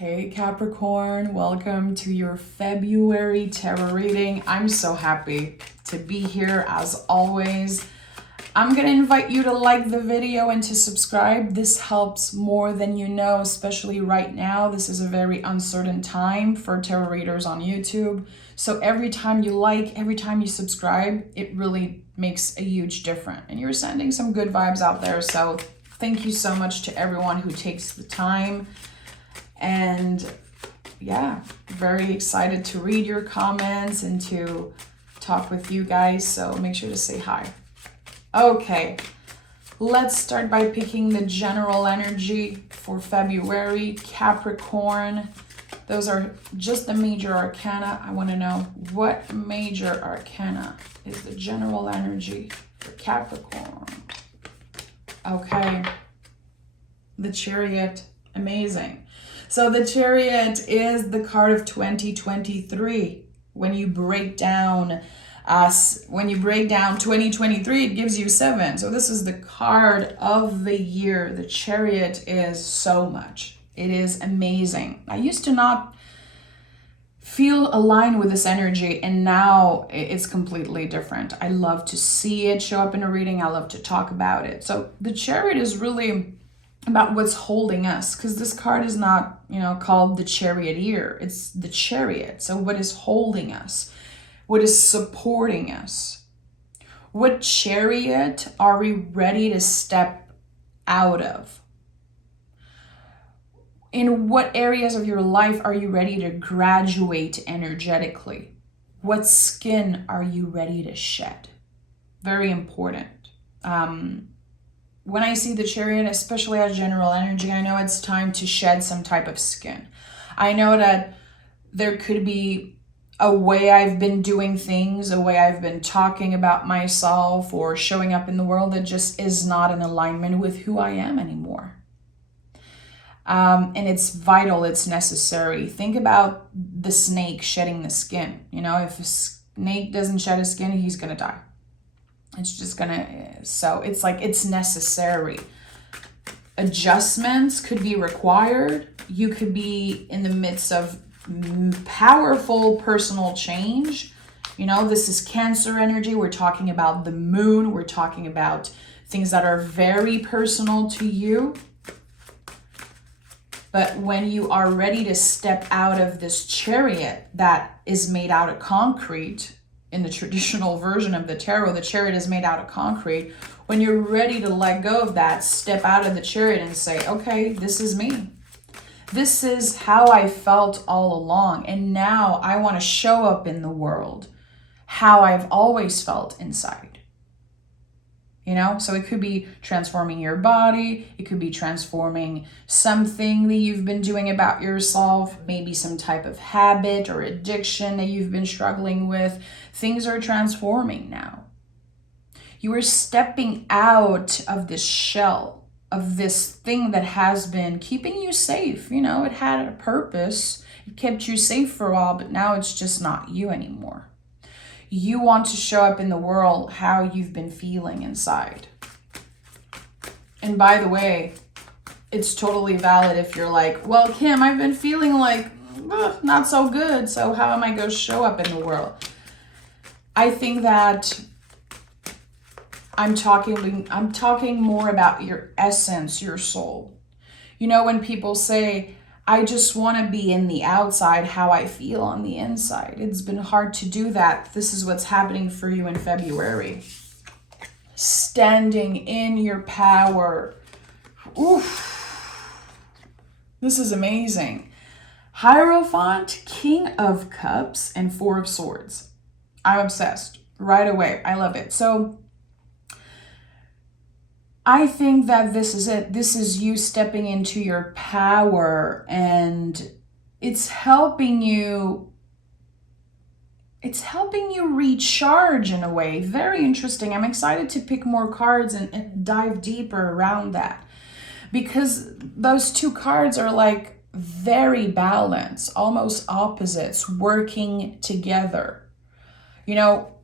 Hey Capricorn, welcome to your February tarot reading. I'm so happy to be here as always. I'm gonna invite you to like the video and to subscribe. This helps more than you know, especially right now. This is a very uncertain time for tarot readers on YouTube. So every time you like, every time you subscribe, it really makes a huge difference. And you're sending some good vibes out there. So thank you so much to everyone who takes the time. And yeah, very excited to read your comments and to talk with you guys. So make sure to say hi. Okay, let's start by picking the general energy for February. Capricorn, those are just the major arcana. I want to know what major arcana is the general energy for Capricorn. Okay, the Chariot, amazing. So the Chariot is the card of 2023. When you break down 2023, it gives you 7. So this is the card of the year. The Chariot is so much. It is amazing. I used to not feel aligned with this energy, and now it's completely different. I love to see it show up in a reading. I love to talk about it. So the Chariot is really about what's holding us, because this card is not, called the Charioteer. It's the Chariot. So what is holding us? What is supporting us? What chariot are we ready to step out of? In what areas of your life are you ready to graduate energetically? What skin are you ready to shed? Very important. When I see the Chariot, especially as general energy, I know it's time to shed some type of skin. I know that there could be a way I've been doing things, a way I've been talking about myself or showing up in the world that just is not in alignment with who I am anymore. And it's vital, it's necessary. Think about the snake shedding the skin. If a snake doesn't shed his skin, he's gonna die. It's just so it's like it's necessary. Adjustments could be required. You could be in the midst of powerful personal change. This is Cancer energy. We're talking about the moon. We're talking about things that are very personal to you. But when you are ready to step out of this chariot that is made out of concrete, in the traditional version of the tarot, the chariot is made out of concrete. When you're ready to let go of that, step out of the chariot and say, okay, this is me. This is how I felt all along. And now I want to show up in the world how I've always felt inside. So it could be transforming your body. It could be transforming something that you've been doing about yourself, maybe some type of habit or addiction that you've been struggling with. Things are transforming now. You are stepping out of this shell, of this thing that has been keeping you safe. It had a purpose. It kept you safe for a while, but now it's just not you anymore. You want to show up in the world how you've been feeling inside. And by the way, it's totally valid if you're like, well, Kim, I've been feeling like not so good. So how am I going to show up in the world? I think that I'm talking more about your essence, your soul. When people say, I just want to be in the outside how I feel on the inside. It's been hard to do that. This is what's happening for you in February. Standing in your power. Oof. This is amazing. Hierophant, King of Cups, and Four of Swords. I'm obsessed right away. I love it. So I think that this is it. This is you stepping into your power, and it's helping you recharge in a way. Very interesting. I'm excited to pick more cards and dive deeper around that, because those two cards are like very balanced, almost opposites, working together.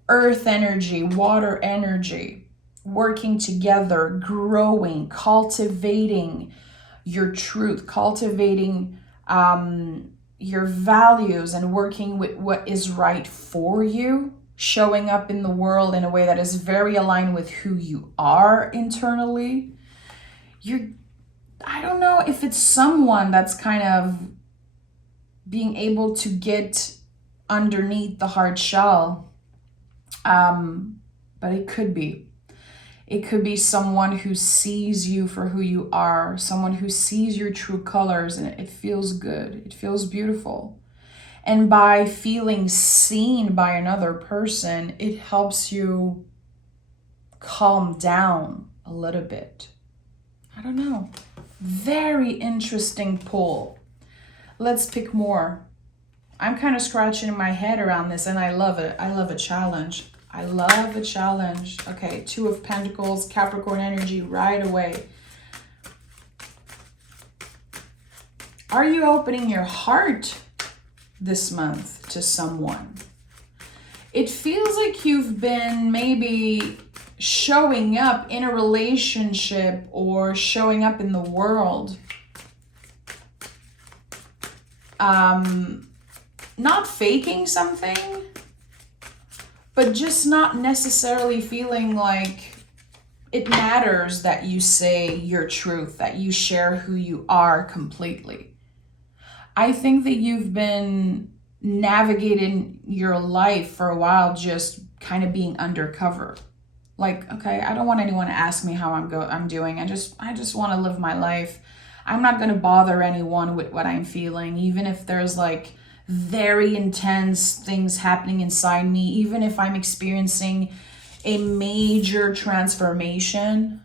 Earth energy, water energy, working together, growing, cultivating your truth, cultivating your values and working with what is right for you, showing up in the world in a way that is very aligned with who you are internally. I don't know if it's someone that's kind of being able to get underneath the hard shell. But it could be. It could be someone who sees you for who you are, someone who sees your true colors, and it feels good. It feels beautiful. And by feeling seen by another person, it helps you calm down a little bit. I don't know. Very interesting pull. Let's pick more. I'm kind of scratching my head around this, and I love it. I love a challenge. I love a challenge. Okay, Two of Pentacles, Capricorn energy right away. Are you opening your heart this month to someone? It feels like you've been maybe showing up in a relationship or showing up in the world. Not faking something, but just not necessarily feeling like it matters that you say your truth, that you share who you are completely. I think that you've been navigating your life for a while just kind of being undercover. Like, okay, I don't want anyone to ask me how I'm doing. I just want to live my life. I'm not going to bother anyone with what I'm feeling, even if there's like very intense things happening inside me, even if I'm experiencing a major transformation.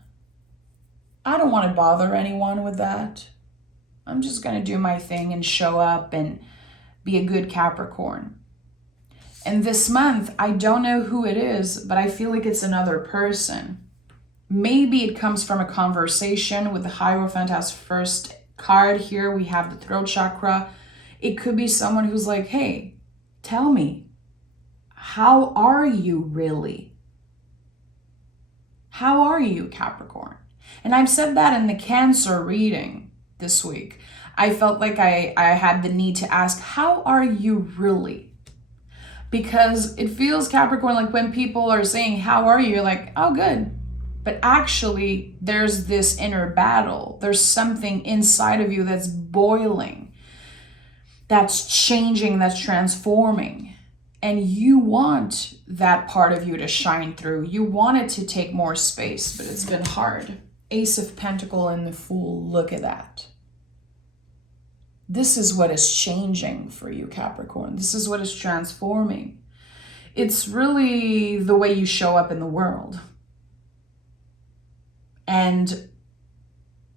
I don't want to bother anyone with that. I'm just going to do my thing and show up and be a good Capricorn. And this month, I don't know who it is, but I feel like it's another person. Maybe it comes from a conversation with the Hierophant as first card here. We have the throat chakra. It could be someone who's like, hey, tell me, how are you really? How are you, Capricorn? And I've said that in the Cancer reading this week. I felt like I had the need to ask, how are you really? Because it feels, Capricorn, like when people are saying, how are you? You're like, oh, good. But actually, there's this inner battle. There's something inside of you that's boiling, that's changing, that's transforming. And you want that part of you to shine through. You want it to take more space, but it's been hard. Ace of Pentacle and the Fool, look at that. This is what is changing for you, Capricorn. This is what is transforming. It's really the way you show up in the world. And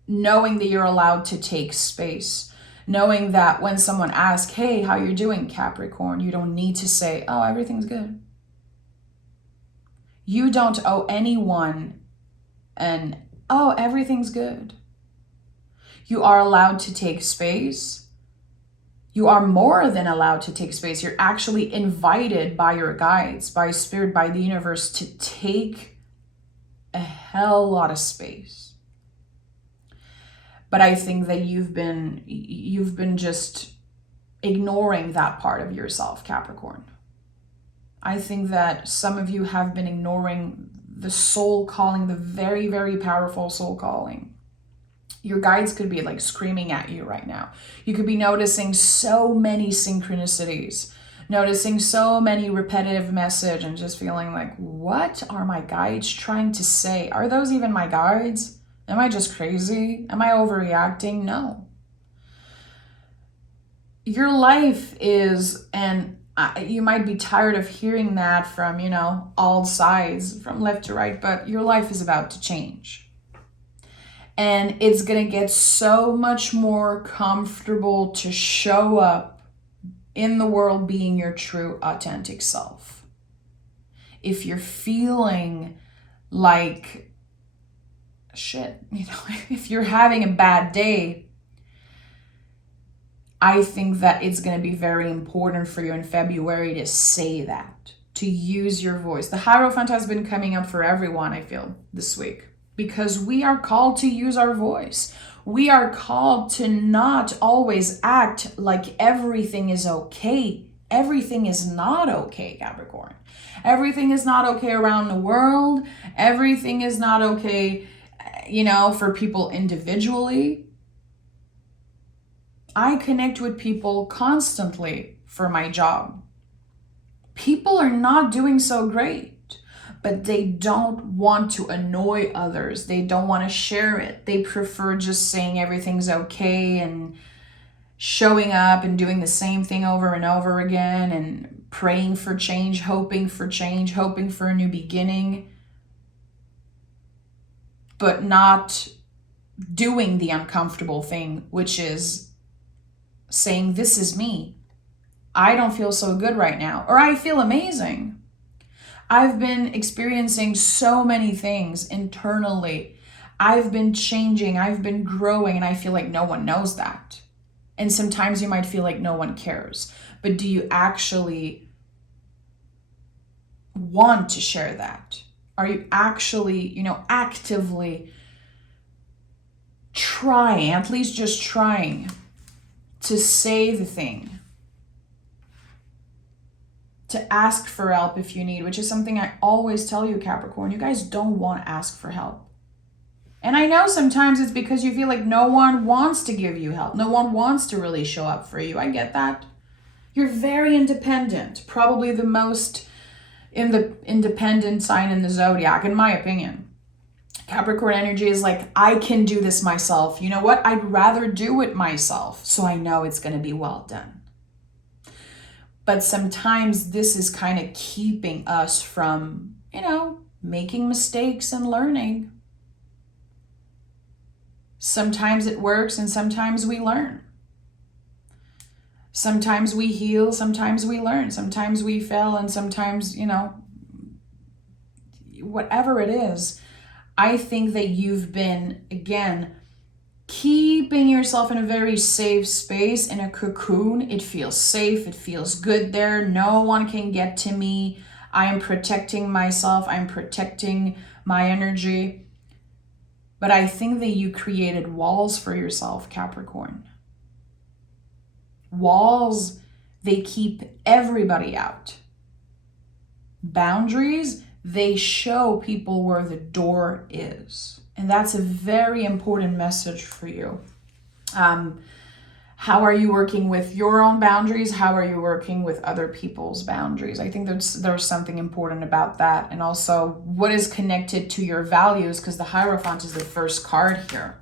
knowing that you're allowed to take space. Knowing that when someone asks, hey, how you doing, Capricorn? You don't need to say, oh, everything's good. You don't owe anyone an, oh, everything's good. You are allowed to take space. You are more than allowed to take space. You're actually invited by your guides, by spirit, by the universe to take a hell lot of space. But I think that you've been just ignoring that part of yourself, Capricorn. I think that some of you have been ignoring the soul calling, the very, very powerful soul calling. Your guides could be like screaming at you right now. You could be noticing so many synchronicities, noticing so many repetitive messages and just feeling like, what are my guides trying to say? Are those even my guides? Am I just crazy? Am I overreacting? No. Your life is, and you might be tired of hearing that from, all sides, from left to right, but your life is about to change. And it's going to get so much more comfortable to show up in the world being your true, authentic self. If you're feeling like shit, if you're having a bad day, I think that it's going to be very important for you in February to say that, to use your voice. The Hierophant has been coming up for everyone, I feel, this week. Because we are called to use our voice. We are called to not always act like everything is okay. Everything is not okay, Capricorn. Everything is not okay around the world. Everything is not okay, for people individually. I connect with people constantly for my job. People are not doing so great, but they don't want to annoy others. They don't want to share it. They prefer just saying everything's okay and showing up and doing the same thing over and over again and praying for change, hoping for a new beginning, but not doing the uncomfortable thing, which is saying, this is me. I don't feel so good right now, or I feel amazing. I've been experiencing so many things internally. I've been changing, I've been growing, and I feel like no one knows that. And sometimes you might feel like no one cares. But do you actually want to share that? Are you actually, actively trying, at least just trying to say the thing? To ask for help if you need, which is something I always tell you, Capricorn. You guys don't want to ask for help. And I know sometimes it's because you feel like no one wants to give you help. No one wants to really show up for you. I get that. You're very independent. Probably the most independent sign in the zodiac, in my opinion. Capricorn energy is like, I can do this myself. You know what? I'd rather do it myself, so I know it's going to be well done. But sometimes this is kind of keeping us from, making mistakes and learning. Sometimes it works and sometimes we learn. Sometimes we heal, sometimes we learn. Sometimes we fail and sometimes, whatever it is. I think that you've been, again, keeping yourself in a very safe space, in a cocoon. It feels safe. It feels good there. No one can get to me. I am protecting myself. I'm protecting my energy. But I think that you created walls for yourself, Capricorn. Walls, they keep everybody out. Boundaries, they show people where the door is. And that's a very important message for you. How are you working with your own boundaries? How are you working with other people's boundaries? I think there's something important about that. And also what is connected to your values, because the Hierophant is the first card here.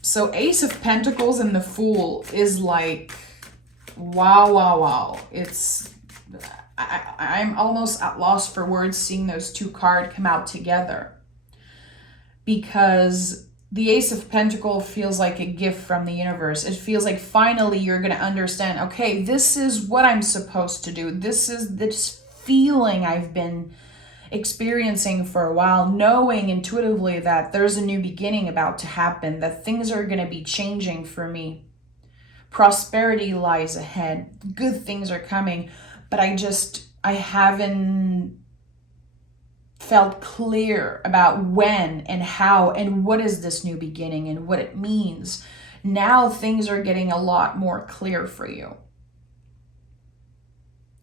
So Ace of Pentacles and the Fool is like, wow. I'm almost at loss for words seeing those two cards come out together. Because the Ace of Pentacles feels like a gift from the universe. It feels like finally you're going to understand, okay, this is what I'm supposed to do. This is this feeling I've been experiencing for a while, knowing intuitively that there's a new beginning about to happen, that things are going to be changing for me. Prosperity lies ahead. Good things are coming. But I haven't felt clear about when and how and what is this new beginning and what it means. Now things are getting a lot more clear for you.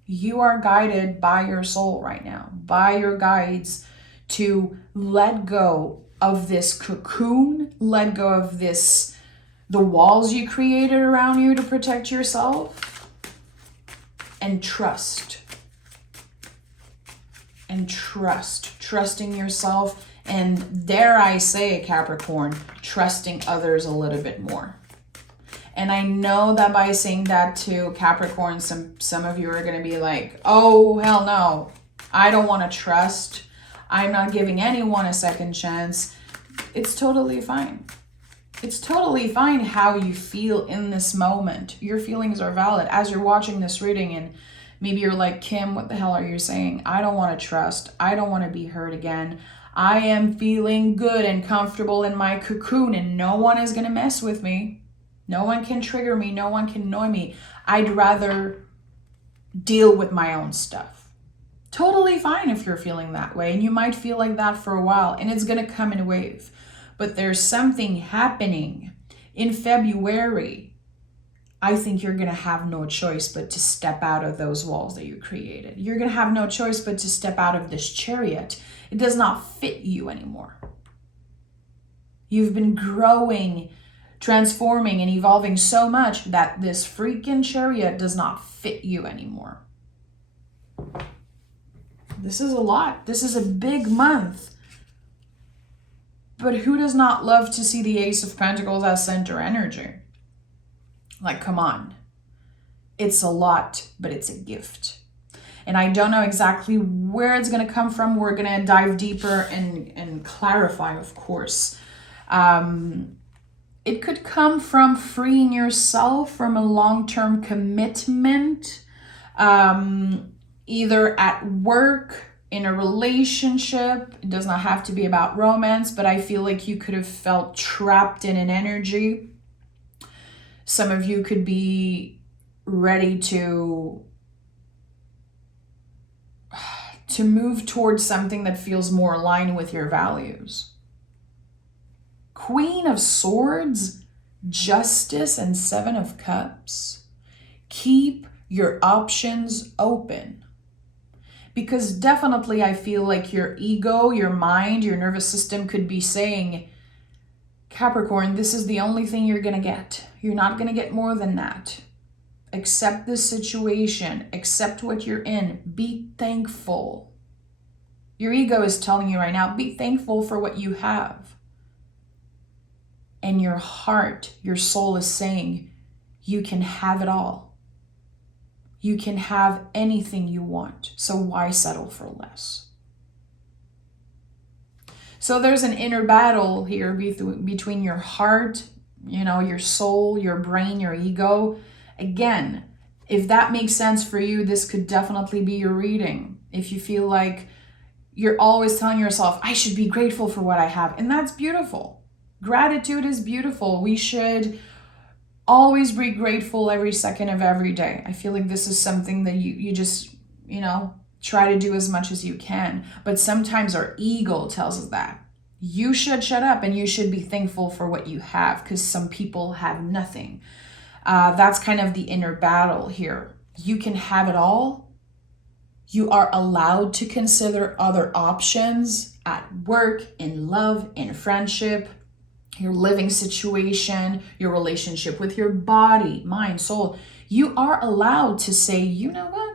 You are guided by your soul right now, by your guides, to let go of this cocoon, let go of the walls you created around you to protect yourself, and trust. And trusting yourself, and dare I say, Capricorn, trusting others a little bit more. And I know that by saying that to Capricorn, some of you are going to be like, oh, hell no, I don't want to trust. I'm not giving anyone a second chance. It's totally fine. It's totally fine how you feel in this moment. Your feelings are valid. As you're watching this reading and maybe you're like, Kim, what the hell are you saying? I don't want to trust. I don't want to be hurt again. I am feeling good and comfortable in my cocoon and no one is going to mess with me. No one can trigger me. No one can annoy me. I'd rather deal with my own stuff. Totally fine if you're feeling that way. And you might feel like that for a while and it's going to come in a wave. but there's something happening in February. I think you're going to have no choice but to step out of those walls that you created. You're going to have no choice but to step out of this chariot. It does not fit you anymore. You've been growing, transforming, and evolving so much that this freaking chariot does not fit you anymore. This is a lot. This is a big month. But who does not love to see the Ace of Pentacles as center energy? Like, come on. It's a lot, but it's a gift. And I don't know exactly where it's going to come from. We're going to dive deeper and clarify, of course. It could come from freeing yourself from a long-term commitment, either at work, in a relationship. It does not have to be about romance, but I feel like you could have felt trapped in an energy. Some of you could be ready to move towards something that feels more aligned with your values. Queen of Swords, Justice, and Seven of Cups. Keep your options open. Because definitely I feel like your ego, your mind, your nervous system could be saying, Capricorn, this is the only thing you're going to get. You're not going to get more than that. Accept this situation. Accept what you're in. Be thankful. Your ego is telling you right now, be thankful for what you have. And your heart, your soul is saying, you can have it all. You can have anything you want. So why settle for less? So there's an inner battle here between your heart, your soul, your brain, your ego. Again, if that makes sense for you, this could definitely be your reading. If you feel like you're always telling yourself, I should be grateful for what I have. And that's beautiful. Gratitude is beautiful. We should always be grateful every second of every day. I feel like this is something that you just, try to do as much as you can. But sometimes our ego tells us that. You should shut up and you should be thankful for what you have, because some people have nothing. That's kind of the inner battle here. You can have it all. You are allowed to consider other options at work, in love, in friendship, your living situation, your relationship with your body, mind, soul. You are allowed to say, you know what?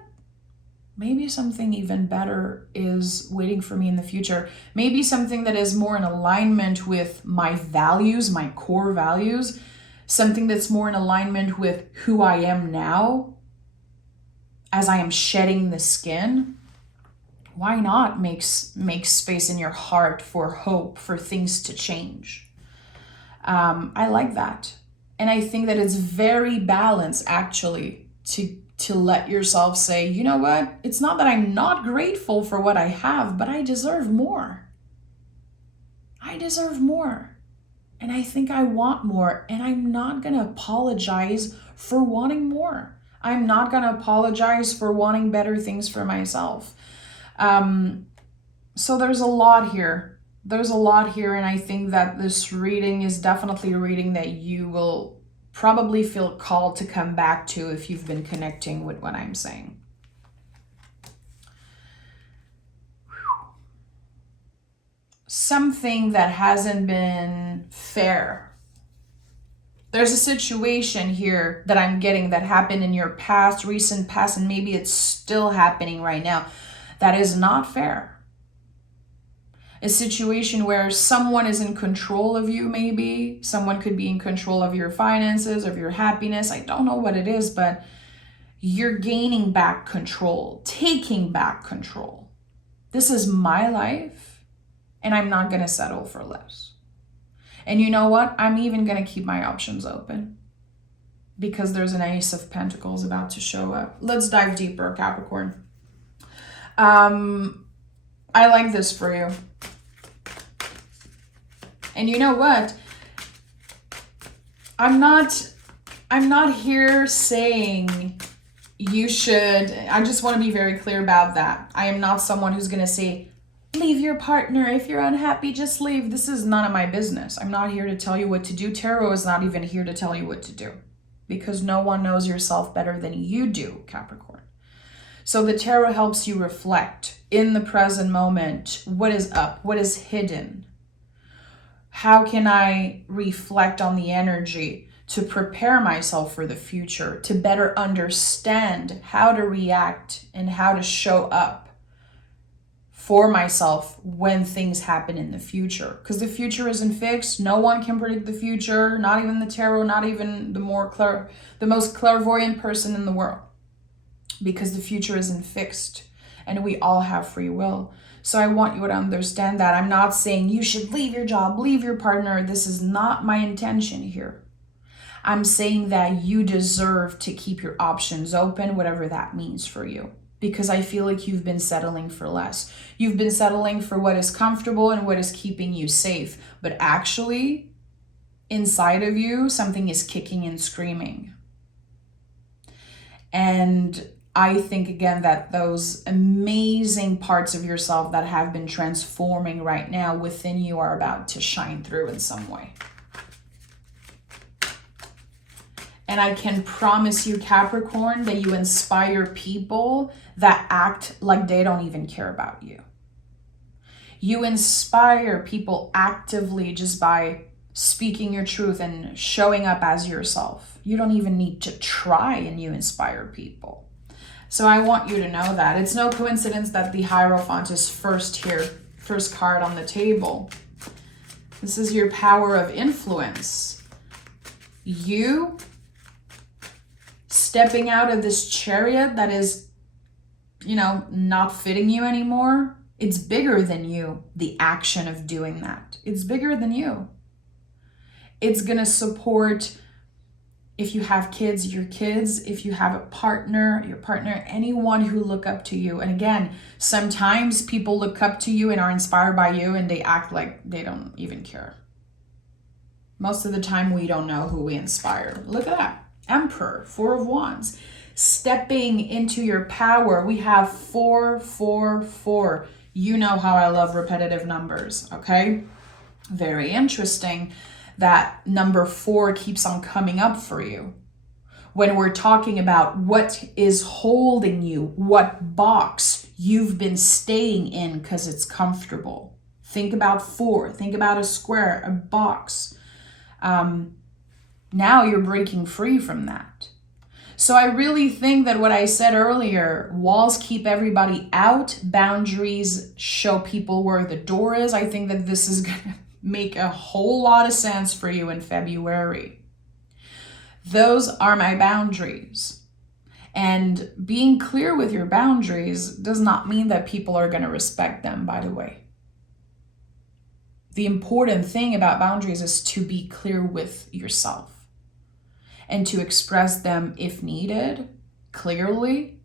Maybe something even better is waiting for me in the future. Maybe something that is more in alignment with my values, my core values, something that's more in alignment with who I am now as I am shedding the skin. Why not make space in your heart for hope, for things to change? I like that. And I think that it's very balanced, actually, to let yourself say, you know what? It's not that I'm not grateful for what I have, but I deserve more. I deserve more. And I think I want more. And I'm not going to apologize for wanting more. I'm not going to apologize for wanting better things for myself. So there's a lot here. There's a lot here. And I think that this reading is definitely a reading that you will probably feel called to come back to if you've been connecting with what I'm saying. Something that hasn't been fair. There's a situation here that I'm getting that happened in your past, recent past, and maybe it's still happening right now. That is not fair. A situation where someone is in control of you, maybe. Someone could be in control of your finances, of your happiness. I don't know what it is, but you're gaining back control, taking back control. This is my life, and I'm not going to settle for less. And you know what? I'm even going to keep my options open because there's an Ace of Pentacles about to show up. Let's dive deeper, Capricorn. I like this for you. And you know what? I'm not here saying you should. I just want to be very clear about that. I am not someone who's going to say, leave your partner. If you're unhappy, just leave. This is none of my business. I'm not here to tell you what to do. Tarot is not even here to tell you what to do, because no one knows yourself better than you do, Capricorn. So the tarot helps you reflect in the present moment. What is up? What is hidden? How can I reflect on the energy to prepare myself for the future, to better understand how to react and how to show up for myself when things happen in the future? Because the future isn't fixed. No one can predict the future, not even the tarot, not even the most clairvoyant person in the world, because the future isn't fixed and we all have free will. So I want you to understand that. I'm not saying you should leave your job, leave your partner. This is not my intention here. I'm saying that you deserve to keep your options open, whatever that means for you. Because I feel like you've been settling for less. You've been settling for what is comfortable and what is keeping you safe. But actually, inside of you, something is kicking and screaming. And I think, again, that those amazing parts of yourself that have been transforming right now within you are about to shine through in some way. And I can promise you, Capricorn, that you inspire people that act like they don't even care about you. You inspire people actively just by speaking your truth and showing up as yourself. You don't even need to try, and you inspire people. So I want you to know that. It's no coincidence that the Hierophant is first here, first card on the table. This is your power of influence. You stepping out of this chariot that is, not fitting you anymore. It's bigger than you, the action of doing that. It's bigger than you. It's going to support, if you have kids, your kids, if you have a partner, your partner, anyone who look up to you. And again, sometimes people look up to you and are inspired by you and they act like they don't even care. Most of the time, we don't know who we inspire. Look at that. Emperor, 4 of Wands. Stepping into your power. We have 4, 4, 4. You know how I love repetitive numbers, okay? Very interesting that number 4 keeps on coming up for you. When we're talking about what is holding you, what box you've been staying in because it's comfortable. Think about 4. Think about a square, a box. Now you're breaking free from that. So I really think that what I said earlier, walls keep everybody out, boundaries show people where the door is. I think that this is going to make a whole lot of sense for you in February. Those are my boundaries. And being clear with your boundaries does not mean that people are going to respect them, by the way. The important thing about boundaries is to be clear with yourself and to express them if needed, clearly,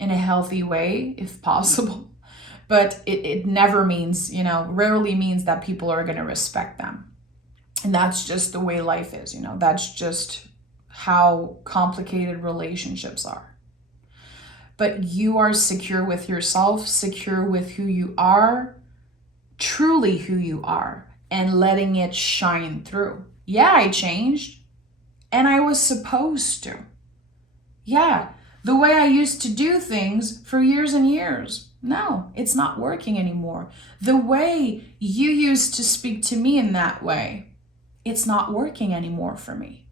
in a healthy way, if possible. But it never means, rarely means that people are going to respect them. And that's just the way life is, that's just how complicated relationships are. But you are secure with yourself, secure with who you are, truly who you are, and letting it shine through. Yeah, I changed. And I was supposed to. Yeah, the way I used to do things for years and years. No, it's not working anymore. The way you used to speak to me in that way, it's not working anymore for me.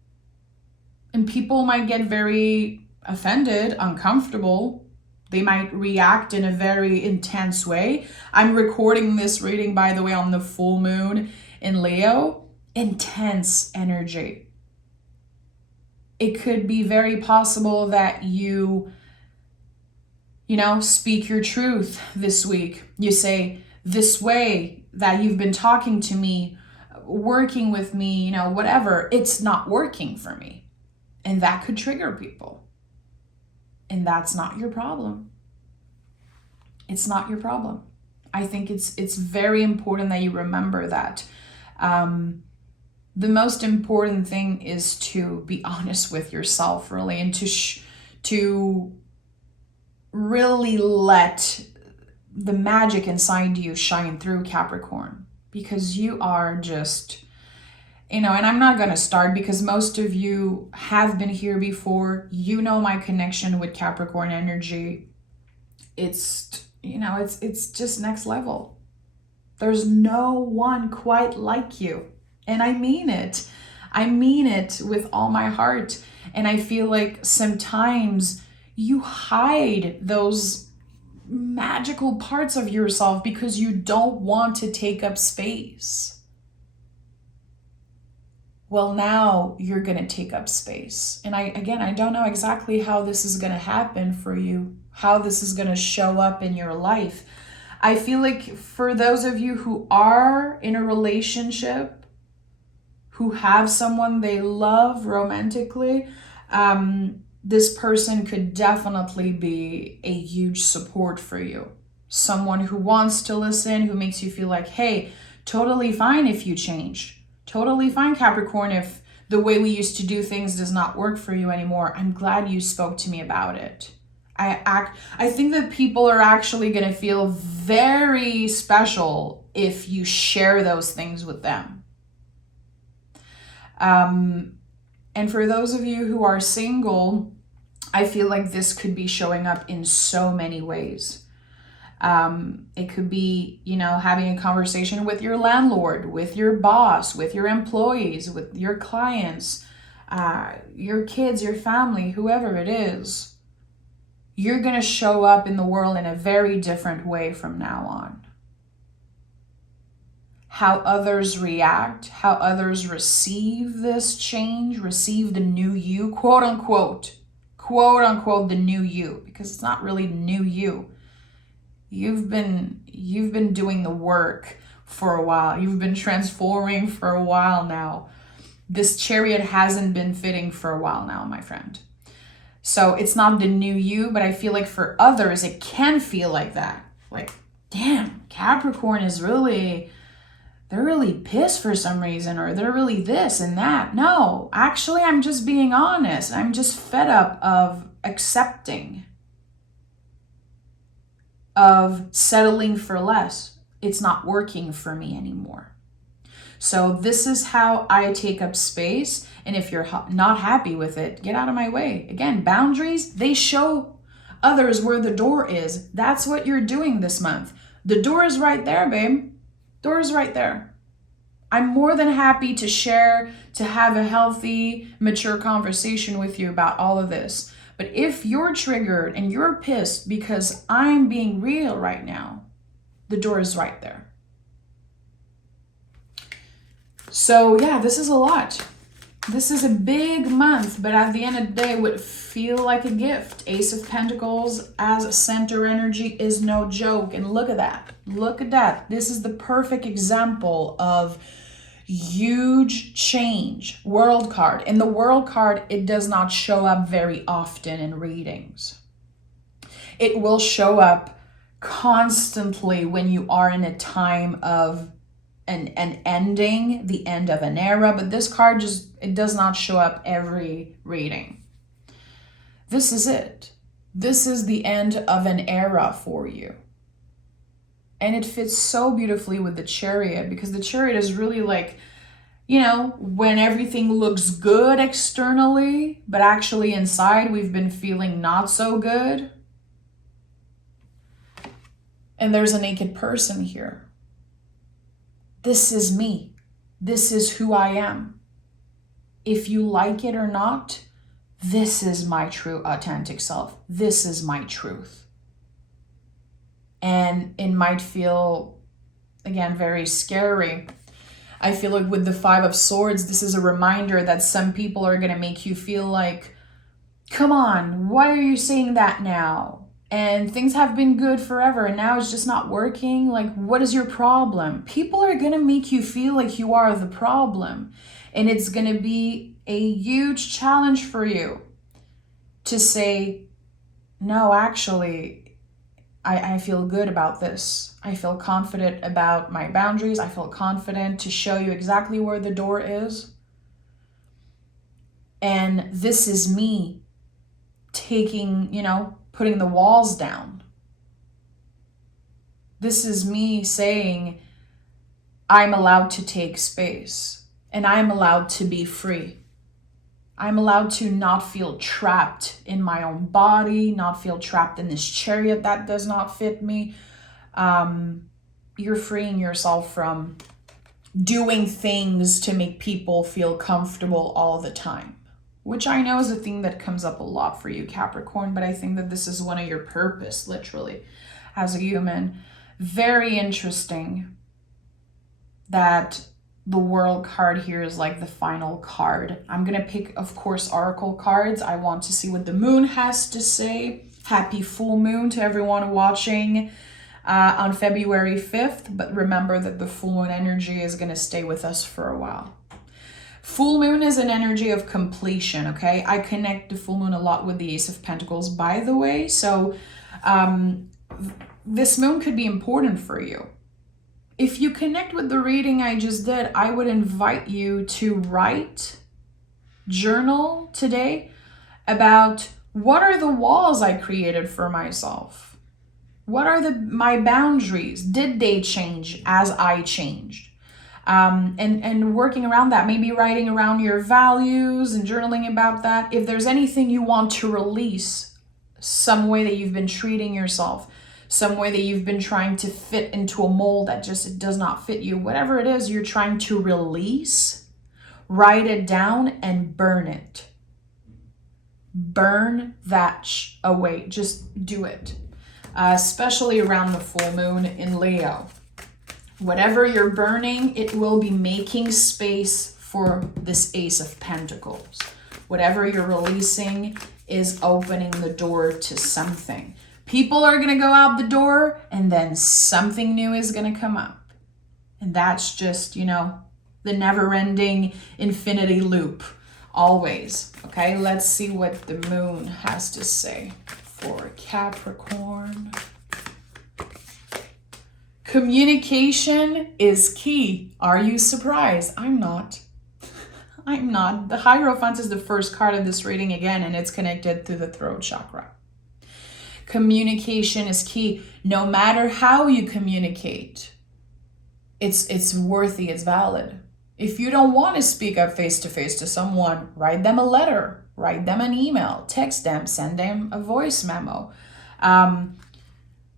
And people might get very offended, uncomfortable. They might react in a very intense way. I'm recording this reading, by the way, on the full moon in Leo. Intense energy. It could be very possible that you speak your truth this week. You say, this way that you've been talking to me, working with me, whatever, it's not working for me. And that could trigger people. And that's not your problem. It's not your problem. I think it's very important that you remember that. The most important thing is to be honest with yourself, really, and to really let the magic inside you shine through, Capricorn, because you are just, and I'm not going to start because most of you have been here before. You know my connection with Capricorn energy. It's, it's just next level. There's no one quite like you. And I mean it. I mean it with all my heart. And I feel like sometimes you hide those magical parts of yourself because you don't want to take up space. Well, now you're going to take up space. And I don't know exactly how this is going to happen for you, how this is going to show up in your life. I feel like for those of you who are in a relationship, who have someone they love romantically, this person could definitely be a huge support for you. Someone who wants to listen, who makes you feel like, hey, totally fine if you change. Totally fine, Capricorn, if the way we used to do things does not work for you anymore. I'm glad you spoke to me about it. I think that people are actually going to feel very special if you share those things with them. And for those of you who are single, I feel like this could be showing up in so many ways. It could be, having a conversation with your landlord, with your boss, with your employees, with your clients, your kids, your family, whoever it is. You're going to show up in the world in a very different way from now on. How others react, how others receive this change, receive the new you, quote unquote, the new you, because it's not really new you. You've been doing the work for a while. You've been transforming for a while now. This chariot hasn't been fitting for a while now, my friend. So it's not the new you, but I feel like for others, it can feel like that. Like, damn, Capricorn is they're really pissed for some reason, or they're really this and that. No, actually, I'm just being honest. I'm just fed up of accepting, of settling for less. It's not working for me anymore. So this is how I take up space. And if you're not happy with it, get out of my way. Again, boundaries, they show others where the door is. That's what you're doing this month. The door is right there, babe. Door is right there. I'm more than happy to share, to have a healthy, mature conversation with you about all of this. But if you're triggered and you're pissed because I'm being real right now, the door is right there. So yeah, this is a lot. This is a big month, but at the end of the day, it would feel like a gift. Ace of Pentacles as center energy is no joke. And look at that. Look at that. This is the perfect example of huge change. World card. In the World card, it does not show up very often in readings. It will show up constantly when you are in a time of an ending, the end of an era, but this card it does not show up every reading. This is it. This is the end of an era for you. And it fits so beautifully with the Chariot, because the Chariot is really like, when everything looks good externally, but actually inside we've been feeling not so good. And there's a naked person here. This is me. This is who I am. If you like it or not, this is my true authentic self. This is my truth. And it might feel, again, very scary. I feel like with the Five of Swords, this is a reminder that some people are going to make you feel like, come on, why are you saying that now? And things have been good forever and now it's just not working. Like, what is your problem? People are going to make you feel like you are the problem. And it's going to be a huge challenge for you to say, no, actually, I feel good about this. I feel confident about my boundaries. I feel confident to show you exactly where the door is. And this is me taking, putting the walls down. This is me saying I'm allowed to take space and I'm allowed to be free. I'm allowed to not feel trapped in my own body, not feel trapped in this chariot that does not fit me. You're freeing yourself from doing things to make people feel comfortable all the time, which I know is a thing that comes up a lot for you, Capricorn, but I think that this is one of your purpose, literally, as a human. Very interesting that the World card here is like the final card. I'm gonna pick, of course, oracle cards. I want to see what the moon has to say. Happy full moon to everyone watching on February 5th, but remember that the full moon energy is gonna stay with us for a while. Full moon is an energy of completion, okay? I connect the full moon a lot with the Ace of Pentacles, by the way. So this moon could be important for you. If you connect with the reading I just did, I would invite you to write, journal today about what are the walls I created for myself? What are my boundaries? Did they change as I changed? And working around that, maybe writing around your values and journaling about that. If there's anything you want to release, some way that you've been treating yourself, some way that you've been trying to fit into a mold that just it does not fit you, whatever it is you're trying to release, write it down and burn it. Burn that away. Just do it. Especially around the full moon in Leo. Whatever you're burning, it will be making space for this Ace of Pentacles. Whatever you're releasing is opening the door to something. People are going to go out the door and then something new is going to come up. And that's just, you know, the never-ending infinity loop. Always. Okay, let's see what the moon has to say for Capricorn. Communication is key. Are you surprised? I'm not. I'm not. The Hierophant is the first card of this reading again, and it's connected to the throat chakra. Communication is key. No matter how you communicate, it's worthy, it's valid. If you don't want to speak up face-to-face to someone, write them a letter, write them an email, text them, send them a voice memo.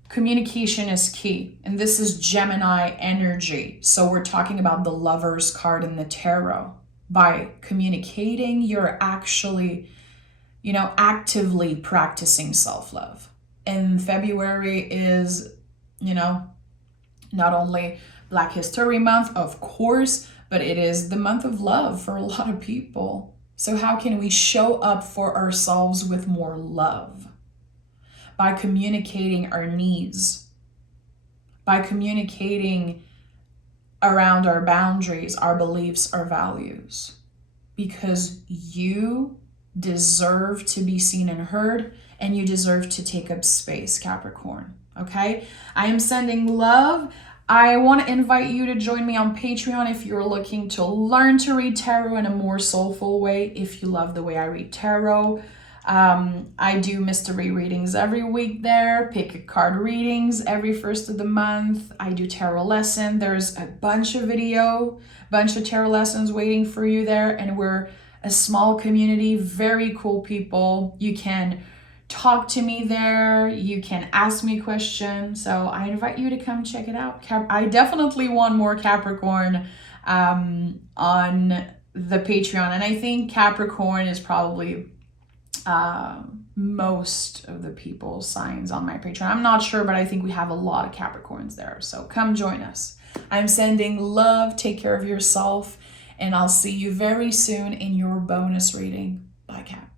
Communication is key. And this is Gemini energy. So we're talking about the Lovers card in the tarot. By communicating, you're actually, you know, actively practicing self-love. And February is, you know, not only Black History Month, of course, but it is the month of love for a lot of people. So how can we show up for ourselves with more love? By communicating our needs, by communicating around our boundaries, our beliefs, our values, because you deserve to be seen and heard, and you deserve to take up space, Capricorn, okay? I am sending love. I want to invite you to join me on Patreon if you're looking to learn to read tarot in a more soulful way, if you love the way I read tarot. I do mystery readings every week there, pick a card readings every first of the month. I do tarot lesson. There's a bunch of tarot lessons waiting for you there, and we're a small community, very cool people. You can talk to me there. You can ask me questions. So I invite you to come check it out. I definitely want more Capricorn on the Patreon. And I think Capricorn is probably most of the people's signs on my Patreon. I'm not sure, but I think we have a lot of Capricorns there. So come join us. I'm sending love. Take care of yourself. And I'll see you very soon in your bonus reading. Bye, Cap.